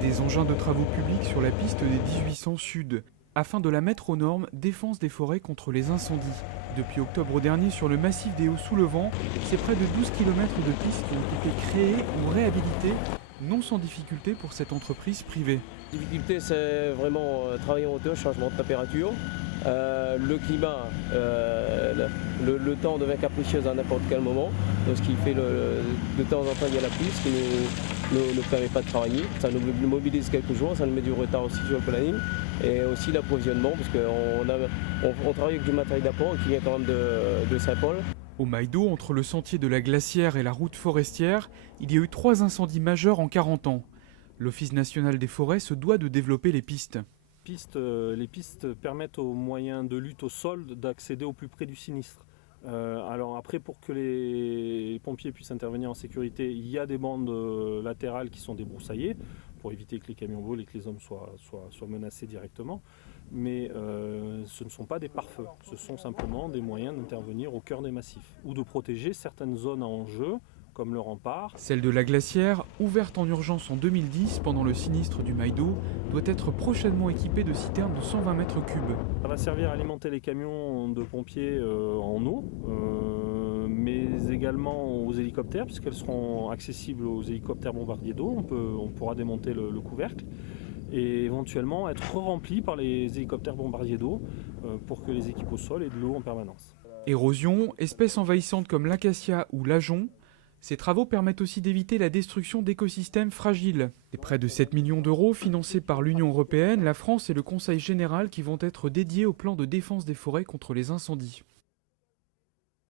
Des engins de travaux publics sur la piste des 1800 Sud, afin de la mettre aux normes défense des forêts contre les incendies. Depuis octobre dernier, sur le massif des Hauts-sous-le-Vent, c'est près de 12 km de pistes qui ont été créées ou réhabilitées, non sans difficulté pour cette entreprise privée. La difficulté, c'est vraiment travailler en hauteur, changement de température. Le climat, le temps devient capricieux à n'importe quel moment, donc ce qui fait de temps en temps il y a la pluie, ce qui ne nous permet pas de travailler. Ça nous mobilise quelques jours, ça nous met du retard aussi sur le planning, et aussi l'approvisionnement, parce qu'on travaille avec du matériel d'apport qui vient quand même de Saint-Paul. Au Maïdo, entre le sentier de la Glacière et la route forestière, il y a eu 3 incendies majeurs en 40 ans. L'Office national des forêts se doit de développer les pistes. Les pistes permettent aux moyens de lutte au sol d'accéder au plus près du sinistre. Alors après, pour que les pompiers puissent intervenir en sécurité, il y a des bandes latérales qui sont débroussaillées pour éviter que les camions volent et que les hommes soient menacés directement. Mais ce ne sont pas des pare-feux, ce sont simplement des moyens d'intervenir au cœur des massifs ou de protéger certaines zones en jeu, comme le rempart. Celle de la Glacière, ouverte en urgence en 2010 pendant le sinistre du Maïdo, doit être prochainement équipée de citernes de 120 mètres cubes. Ça va servir à alimenter les camions de pompiers en eau, mais également aux hélicoptères, puisqu'elles seront accessibles aux hélicoptères bombardiers d'eau. On pourra démonter le couvercle et éventuellement être remplies par les hélicoptères bombardiers d'eau pour que les équipes au sol aient de l'eau en permanence. Érosion, espèces envahissantes comme l'acacia ou l'ajon. Ces travaux permettent aussi d'éviter la destruction d'écosystèmes fragiles. Les près de 7 millions d'euros financés par l'Union européenne, la France et le Conseil général qui vont être dédiés au plan de défense des forêts contre les incendies.